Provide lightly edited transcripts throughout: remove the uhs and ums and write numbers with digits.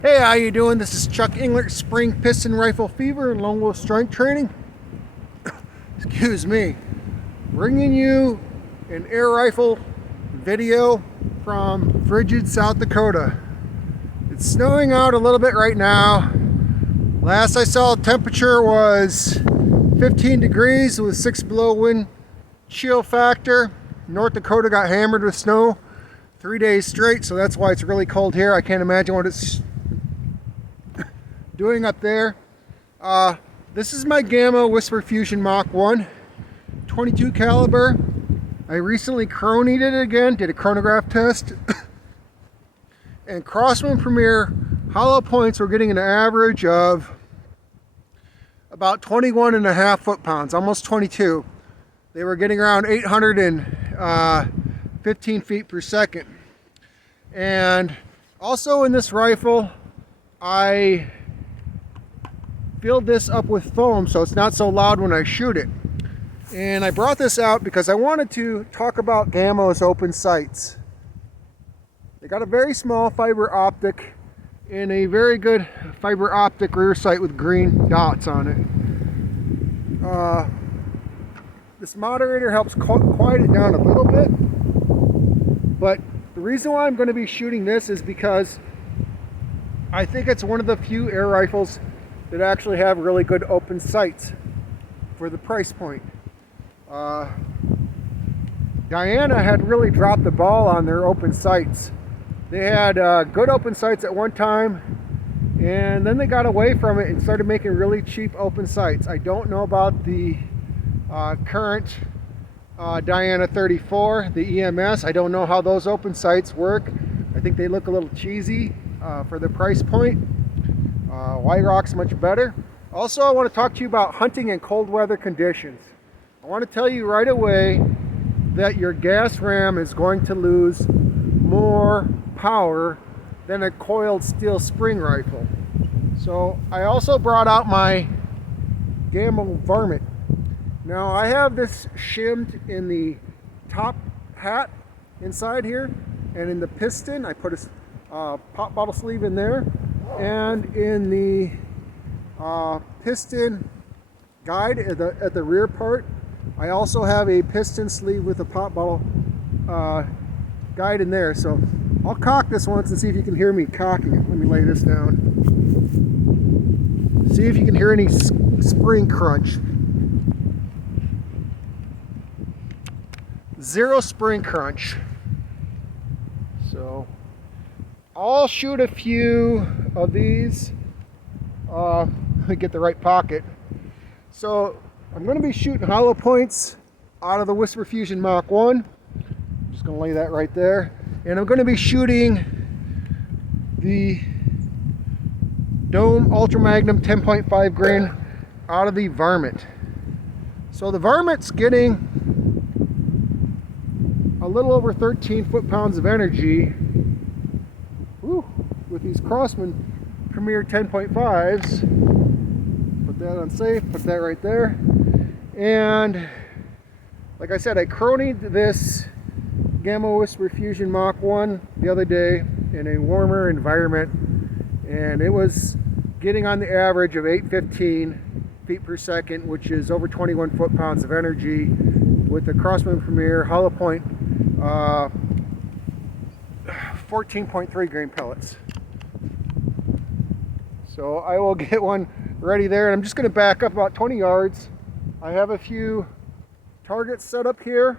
Hey, how you doing? This is Chuck Englert, Spring Piston Rifle Fever and Lone Wolf Strength Training. Excuse me. Bringing you an air rifle video from frigid South Dakota. It's snowing out a little bit right now. Last I saw, temperature was 15 degrees with 6 below wind chill factor. North Dakota got hammered with snow 3 days straight, so that's why it's really cold here. I can't imagine what it's doing up there. This is my Gamo Whisper Fusion Mach 1 22 caliber. I recently chronied it again, did a chronograph test. And Crossman Premier hollow points were getting an average of about 21.5 foot-pounds, almost 22. They were getting around 815 feet per second. And also in this rifle, I filled this up with foam so it's not so loud when I shoot it. And I brought this out because I wanted to talk about Gamo's open sights. They got a very small fiber optic and a very good fiber optic rear sight with green dots on it. This moderator helps quiet it down a little bit, but the reason why I'm going to be shooting this is because I think it's one of the few air rifles that actually have really good open sights for the price point. Diana had really dropped the ball on their open sights. They had good open sights at one time, and then they got away from it and started making really cheap open sights. I don't know about the current Diana 34, the EMS. I don't know how those open sights work. I think they look a little cheesy for the price point. White Rock's much better. Also, I want to talk to you about hunting in cold weather conditions. I want to tell you right away that your gas ram is going to lose more power than a coiled steel spring rifle. So I also brought out my Gamo varmint. Now I have this shimmed in the top hat inside here, and in the piston I put a pop bottle sleeve in there, and in the piston guide at the rear part I also have a piston sleeve with a pop bottle guide in there. So I'll cock this once and see if you can hear me cocking it. Let me lay this down. See if you can hear any spring crunch. Zero spring crunch. So I'll shoot a few of these. Let me get the right pocket. So I'm going to be shooting hollow points out of the Whisper Fusion Mach 1. I'm just going to lay that right there. And I'm going to be shooting the Dome Ultra Magnum 10.5 grain out of the varmint. So the varmint's getting a little over 13 foot-pounds of energy. Woo, with these Crossman Premier 10.5s. Put that on safe, put that right there. And like I said, I cronied this Gamo Whisper Fusion Mach 1 the other day in a warmer environment, and it was getting on the average of 815 feet per second, which is over 21 foot-pounds of energy with the Crossman Premier hollow point 14.3 grain pellets. So I will get one ready there, and I'm just going to back up about 20 yards. I have a few targets set up here,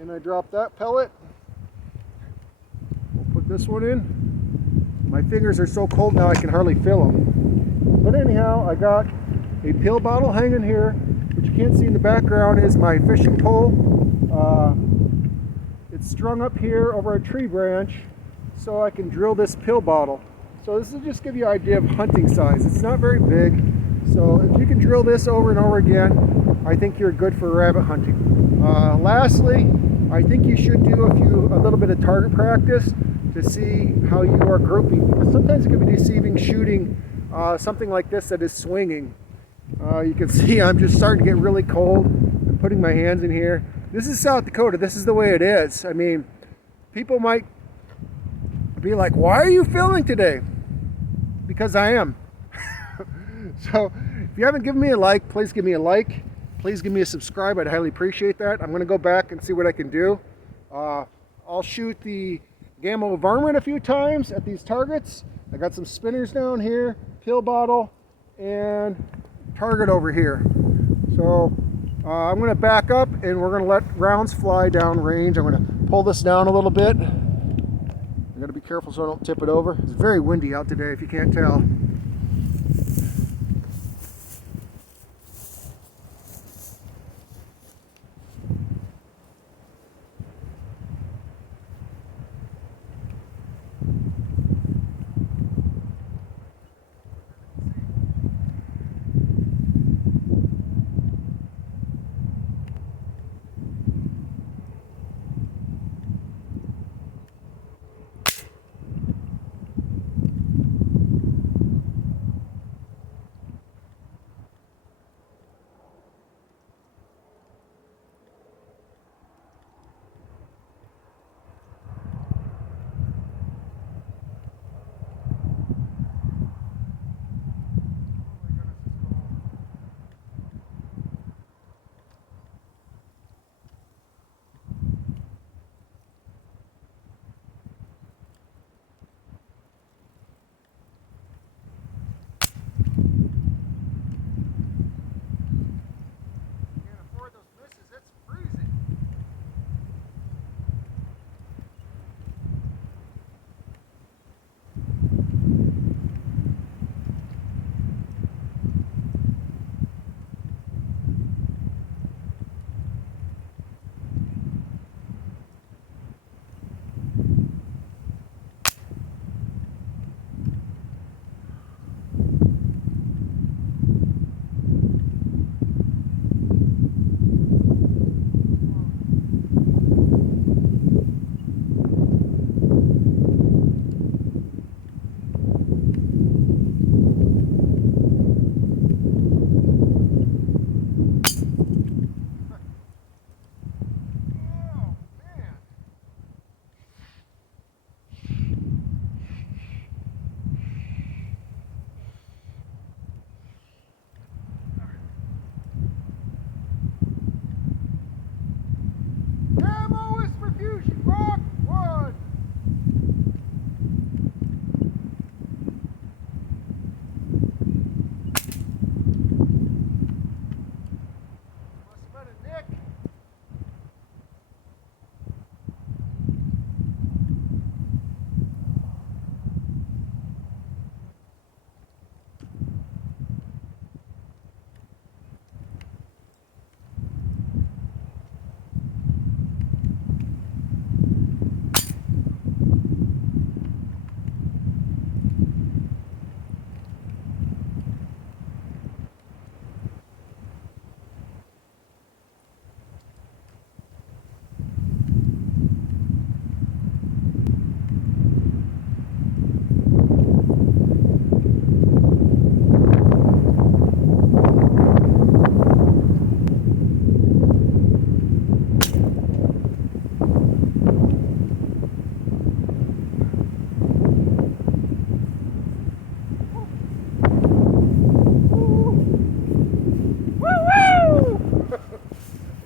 and I drop that pellet. We'll put this one in. My fingers are so cold now I can hardly feel them. But anyhow, I got a pill bottle hanging here. What you can't see in the background is my fishing pole. It's strung up here over a tree branch so I can drill this pill bottle. So this will just give you an idea of hunting size. It's not very big, so if you can drill this over and over again, I think you're good for rabbit hunting. Lastly, I think you should do a little bit of target practice to see how you are grouping, because sometimes it can be deceiving shooting something like this that is swinging. You can see I'm just starting to get really cold. I'm putting my hands in here. This is South Dakota. This is the way it is. I mean, people might be like, why are you filming today? because I am. So if you haven't given me a like, please give me a like. Please give me a subscribe. I'd highly appreciate that. I'm going to go back and see what I can do. I'll shoot the Gamo varmint a few times at these targets. I got some spinners down here, pill bottle, and target over here. So I'm going to back up and we're going to let rounds fly down range. I'm going to pull this down a little bit. I'm going to be careful so I don't tip it over. It's very windy out today if you can't tell. Gamo Whisper Fusion Mach 1. Must have been a nick.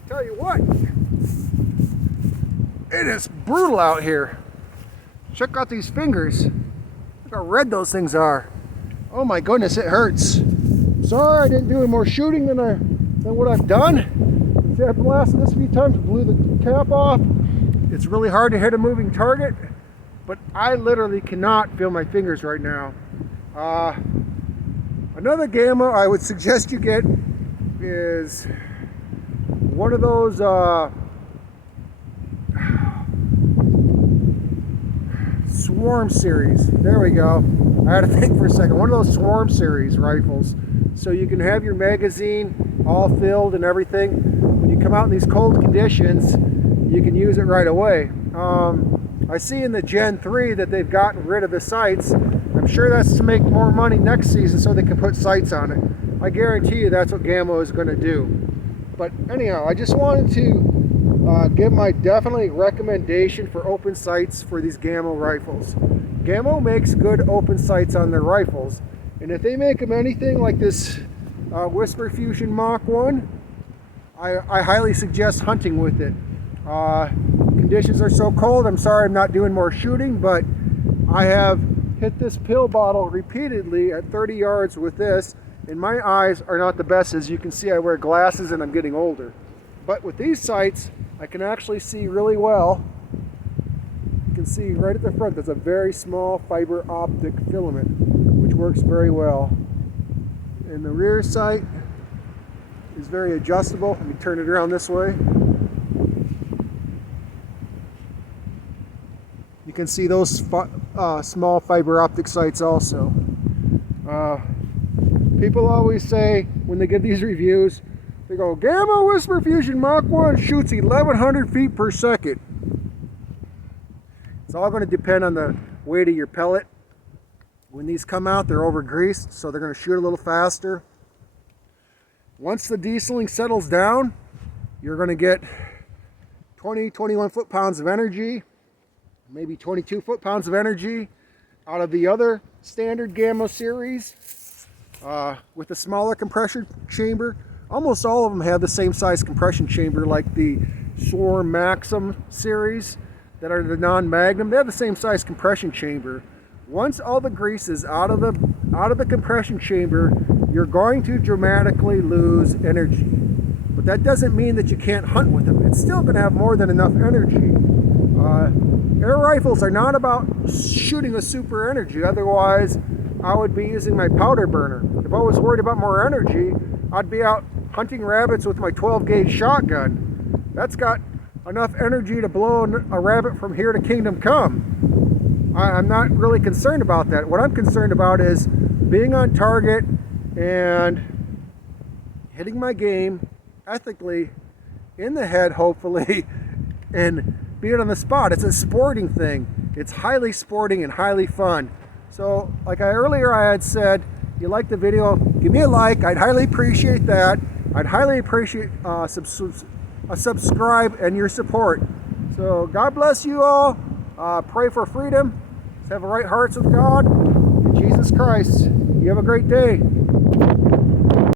Tell you what, it is brutal out here. Check out these fingers. Look how red those things are. Oh my goodness, it hurts. Sorry I didn't do any more shooting than what I've done. See, I blasted this a few times, blew the cap off. It's really hard to hit a moving target, but I literally cannot feel my fingers right now. Another Gamo I would suggest you get is one of those Swarm series. There we go. I had to think for a second. One of those Swarm series rifles. So you can have your magazine all filled and everything. When you come out in these cold conditions, you can use it right away. I see in the Gen 3 that they've gotten rid of the sights. I'm sure that's to make more money next season so they can put sights on it. I guarantee you that's what Gamo is going to do. But anyhow, I just wanted to give my definitely recommendation for open sights for these Gamo rifles. Gamo makes good open sights on their rifles, and if they make them anything like this Whisper Fusion Mach 1, I highly suggest hunting with it. Conditions are so cold, I'm sorry I'm not doing more shooting, but I have hit this pill bottle repeatedly at 30 yards with this, and my eyes are not the best. As you can see, I wear glasses and I'm getting older. But with these sights, I can actually see really well. You can see right at the front, there's a very small fiber optic filament, which works very well. And the rear sight is very adjustable. Let me turn it around this way. You can see those small fiber optic sights also. People always say when they get these reviews, they go, Gamo Whisper Fusion Mach 1 shoots 1100 feet per second. It's all going to depend on the weight of your pellet. When these come out, they're over greased, so they're going to shoot a little faster. Once the dieseling settles down, you're going to get 21 foot-pounds of energy, maybe 22 foot-pounds of energy out of the other standard Gamo series with a smaller compression chamber. Almost all of them have the same size compression chamber, like the Swarm Maxim series that are the non-magnum. They have the same size compression chamber. Once all the grease is out of the compression chamber, you're going to dramatically lose energy. But that doesn't mean that you can't hunt with them. It's still going to have more than enough energy. Air rifles are not about shooting with super energy. Otherwise, I would be using my powder burner. If I was worried about more energy, I'd be out hunting rabbits with my 12 gauge shotgun. That's got enough energy to blow a rabbit from here to Kingdom Come. I'm not really concerned about that. What I'm concerned about is being on target and hitting my game ethically in the head, hopefully, and being on the spot. It's a sporting thing. It's highly sporting and highly fun. So like earlier I had said, you like the video, give me a like. I'd highly appreciate that. I'd highly appreciate a subscribe and your support. So God bless you all. Pray for freedom. Let's have right hearts with God and Jesus Christ. You have a great day.